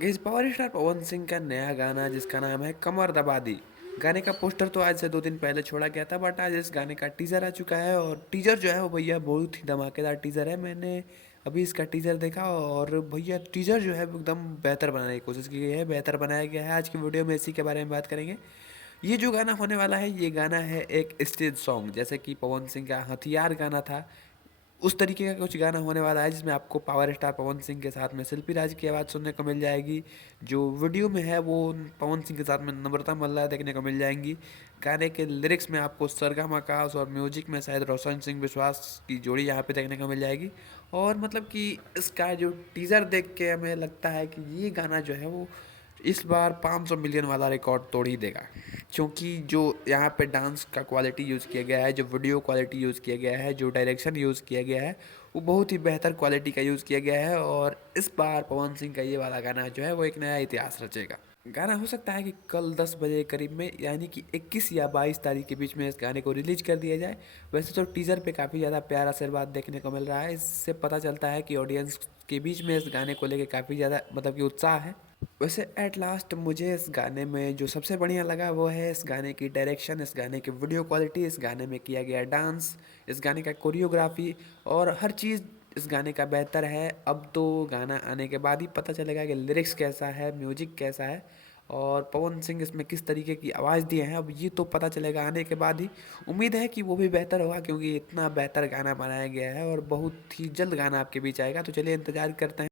इस power star Pawan Singh का नया गाना जिसका नाम है कमर दबा दी। गाने का पोस्टर तो आज से 2 दिन पहले छोड़ा गया था, बट आज इस गाने का टीज़र आ चुका है। और टीज़र जो है वो भैया बहुत ही धमाकेदार टीज़र है। मैंने अभी इसका टीज़र देखा और भैया टीज़र जो है वो एकदम बेहतर बनाने की कोशिश की गई है, बेहतर बनाया गया है। आज की वीडियो में इसी के बारे में बात करेंगे। ये जो गाना होने वाला है, ये गाना है एक स्टेज सॉन्ग, जैसे कि पवन सिंह का हथियार गाना था। उस तरीके का कुछ गाना होने वाला है जिसमें आपको पावर स्टार पवन सिंह के साथ में शिल्पी राज की आवाज़ सुनने को मिल जाएगी। जो वीडियो में है वो पवन सिंह के साथ में नम्रता मल्ला देखने को मिल जाएंगी। गाने के लिरिक्स में आपको सरगम आकाश और म्यूजिक में शायद रोशन सिंह विश्वास की जोड़ी यहाँ पे देखने को मिल जाएगी। और मतलब कि इसका जो टीज़र देख के हमें लगता है कि ये गाना जो है वो इस बार 500 मिलियन वाला रिकॉर्ड तोड़ ही देगा। क्योंकि जो यहाँ पे डांस का क्वालिटी यूज़ किया गया है, जो वीडियो क्वालिटी यूज़ किया गया है, जो डायरेक्शन यूज़ किया गया है, वो बहुत ही बेहतर क्वालिटी का यूज़ किया गया है। और इस बार पवन सिंह का ये वाला गाना जो है वो एक नया इतिहास रचेगा। गाना हो सकता है कि कल 10 बजे करीब में, यानी कि 21 या 22 तारीख के बीच में इस गाने को रिलीज कर दिया जाए। वैसे तो टीज़र पे काफ़ी ज़्यादा प्यार आशीर्वाद देखने को मिल रहा है। इससे पता चलता है कि ऑडियंस के बीच में इस गाने को लेके काफ़ी ज़्यादा मतलब कि उत्साह है। वैसे एट लास्ट मुझे इस गाने में जो सबसे बढ़िया लगा वो है इस गाने की डायरेक्शन, इस गाने की वीडियो क्वालिटी, इस गाने में किया गया डांस, इस गाने का कोरियोग्राफी और हर चीज़ इस गाने का बेहतर है। अब तो गाना आने के बाद ही पता चलेगा कि लिरिक्स कैसा है, म्यूजिक कैसा है और पवन सिंह इसमें किस तरीके की आवाज़ दिए हैं। अब ये तो पता चलेगा आने के बाद ही। उम्मीद है कि वो भी बेहतर होगा, क्योंकि इतना बेहतर गाना बनाया गया है और बहुत ही जल्द गाना आपके बीच आएगा। तो चलिए इंतज़ार करते हैं।